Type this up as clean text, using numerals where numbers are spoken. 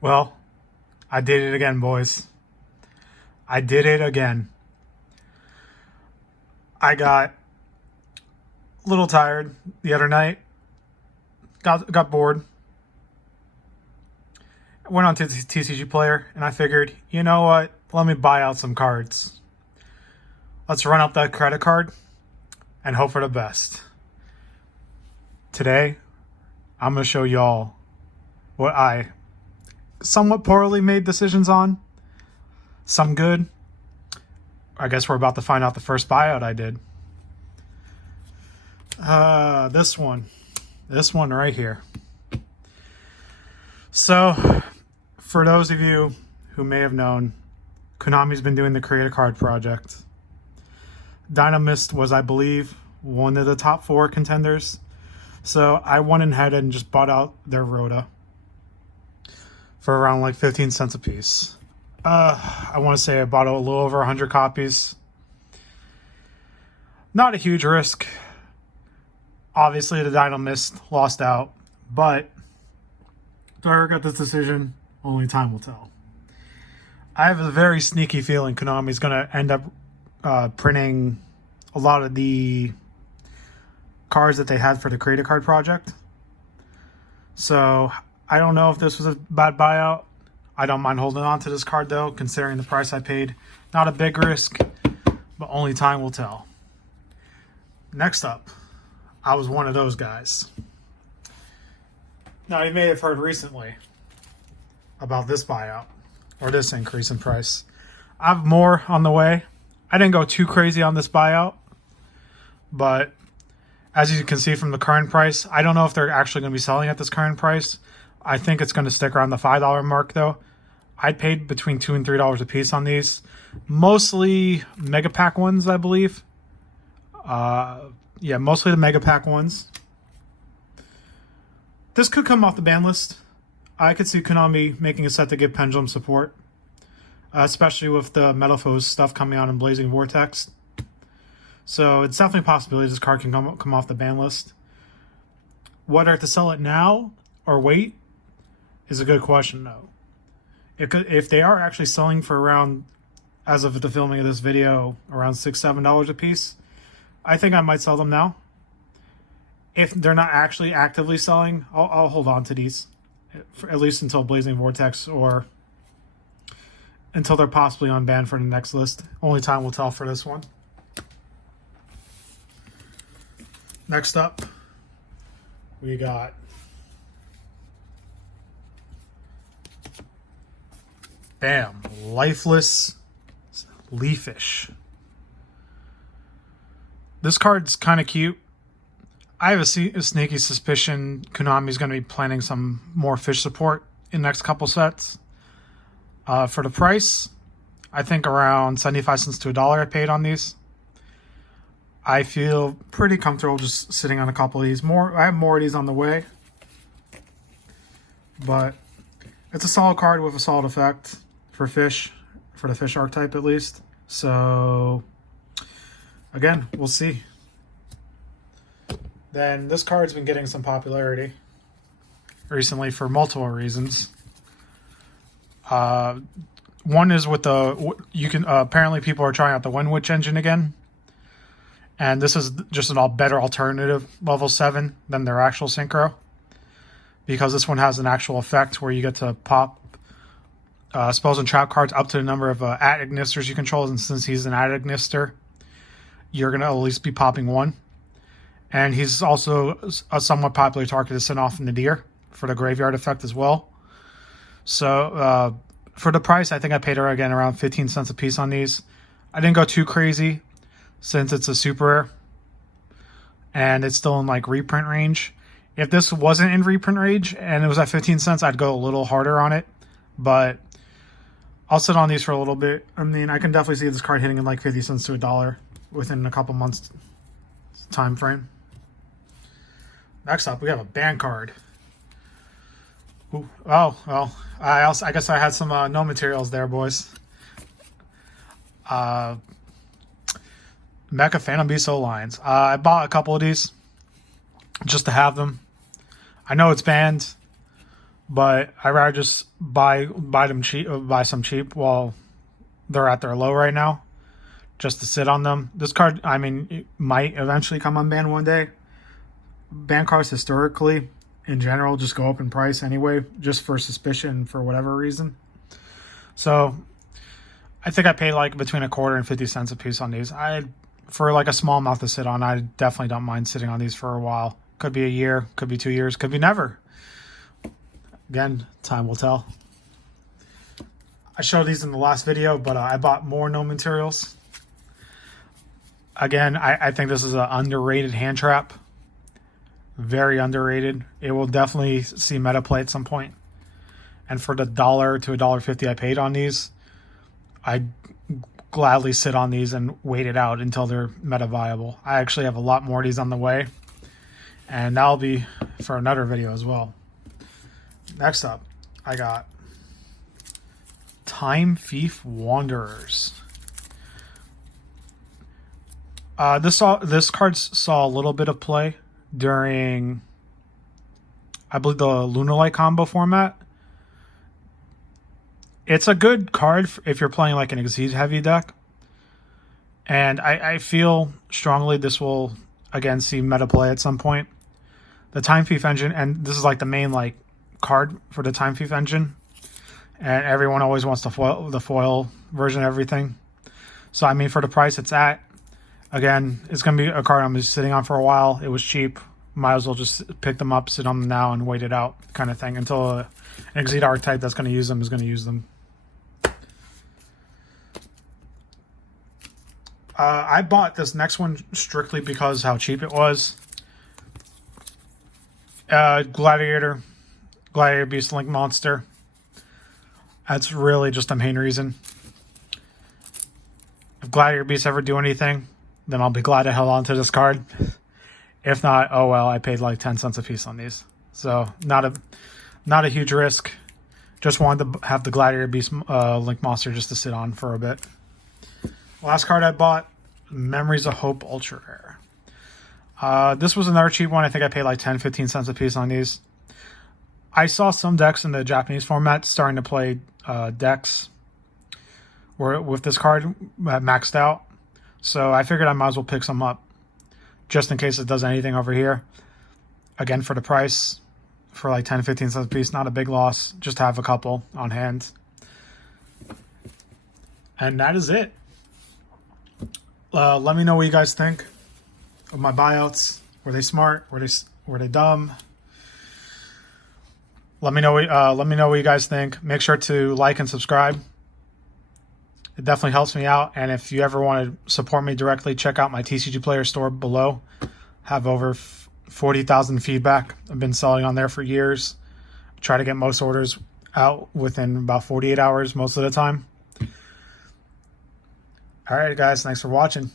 Well, I did it again, boys. I did it again. I got a little tired the other night. Got bored. Went on to TCG Player, and I figured, you know what? Let me buy out some cards. Let's run up that credit card and hope for the best. Today, I'm going to show y'all what I somewhat poorly made decisions on. Some good. I guess we're about to find out the first buyout I did. This one right here. So, for those of you who may have known, Konami's been doing the Create a Card project. Dynamist was, I believe, one of the top 4 contenders. So I went ahead and just bought out their Rhoda for around like 15 cents a piece. I want to say I bought a little over 100 copies. Not a huge risk. Obviously, the Dynamist lost out, but do I regret this decision? Only time will tell. I have a very sneaky feeling Konami's going to end up printing a lot of the cards that they had for the Create a Card project. So I don't know if this was a bad buyout. I don't mind holding on to this card though, considering the price I paid. Not a big risk, but only time will tell. Next up, I was one of those guys. Now, you may have heard recently about this buyout or this increase in price. I have more on the way. I didn't go too crazy on this buyout, but as you can see from the current price, I don't know if they're actually going to be selling at this current price. I think it's going to stick around the $5 mark though. I paid between $2 and $3 a piece on these. Mostly mega pack ones, I believe. Yeah, mostly the mega pack ones. This could come off the ban list. I could see Konami making a set to give Pendulum support, especially with the Metalfoes stuff coming out in Blazing Vortex. So it's definitely a possibility this card can come off the ban list. Whether to sell it now or wait is a good question, though. If they are actually selling for around, as of the filming of this video, around $6, $7 a piece, I think I might sell them now. If they're not actually actively selling, I'll hold on to these, for at least until Blazing Vortex or until they're possibly unbanned for the next list. Only time will tell for this one. Next up, we got bam, Lifeless Leafish. This card's kind of cute. I have a sneaky suspicion Konami's going to be planning some more fish support in the next couple sets. For the price, I think around 75 cents to $1 I paid on these. I feel pretty comfortable just sitting on a couple of these. I have more of these on the way. But it's a solid card with a solid effect for fish, for the fish archetype at least. So, again, we'll see. Then this card's been getting some popularity recently for multiple reasons. One is with apparently people are trying out the Wind Witch engine again. And this is just an better alternative level 7 than their actual synchro, because this one has an actual effect where you get to pop spells and trap cards up to the number of At-Ignisters you control, and since he's an At-Ignister, you're going to at least be popping one. And he's also a somewhat popular target to send off in the Nadir for the graveyard effect as well. So for the price, I think I paid her again around 15 cents a piece on these. I didn't go too crazy since it's a super rare and it's still in like reprint range. If this wasn't in reprint range and it was at 15 cents, I'd go a little harder on it. But I'll sit on these for a little bit. I mean, I can definitely see this card hitting in like 50 cents to $1 within a couple months time frame. Next up, we have a ban card. Ooh, oh, well, I guess I had some no materials there, boys. Mecha Phantom Beast Lines. I bought a couple of these just to have them. I know it's banned, but I'd rather just buy them cheap, buy some cheap while they're at their low right now, just to sit on them. This card, I mean, it might eventually come on ban one day. Ban cards historically, in general, just go up in price anyway, just for suspicion for whatever reason. So I think I paid like between a quarter and 50 cents a piece on these. For like a small amount to sit on, I definitely don't mind sitting on these for a while. Could be a year, could be 2 years, could be never. Again, time will tell. I showed these in the last video, but I bought more no materials. Again, I think this is an underrated hand trap. Very underrated. It will definitely see meta play at some point. And for the $1 to $1.50 I paid on these, I'd gladly sit on these and wait it out until they're meta viable. I actually have a lot more of these on the way, and that'll be for another video as well. Next up, I got Time Thief Wanderers. This card saw a little bit of play during, I believe, the Lunalight combo format. It's a good card if you're playing like an Exceed heavy deck. And I feel strongly this will, again, see meta play at some point. The Time Thief engine, and this is like the main like card for the Time Thief engine. And everyone always wants the foil version of everything. So, I mean, for the price it's at, again, it's going to be a card I'm just sitting on for a while. It was cheap. Might as well just pick them up, sit on them now, and wait it out kind of thing until an Exceed archetype that's going to use them is going to use them. I bought this next one strictly because how cheap it was. Gladiator Beast Link Monster. That's really just the main reason. If Gladiator Beasts ever do anything, then I'll be glad I held on to this card. If not, oh well, I paid like 10 cents a piece on these. So not a huge risk. Just wanted to have the Gladiator Beast Link Monster just to sit on for a bit. Last card I bought, Memories of Hope Ultra Rare. This was another cheap one. I think I paid like 10, 15 cents a piece on these. I saw some decks in the Japanese format starting to play decks where with this card maxed out. So I figured I might as well pick some up just in case it does anything over here. Again, for the price, for like 10, 15 cents a piece, not a big loss. Just have a couple on hand. And that is it. Let me know what you guys think of my buyouts. Were they smart? Were they dumb? Let me know what you guys think. Make sure to like and subscribe. It definitely helps me out. And if you ever want to support me directly, check out my TCG Player store below. Have over 40,000 feedback. I've been selling on there for years. Try to get most orders out within about 48 hours most of the time. All right, guys. Thanks for watching.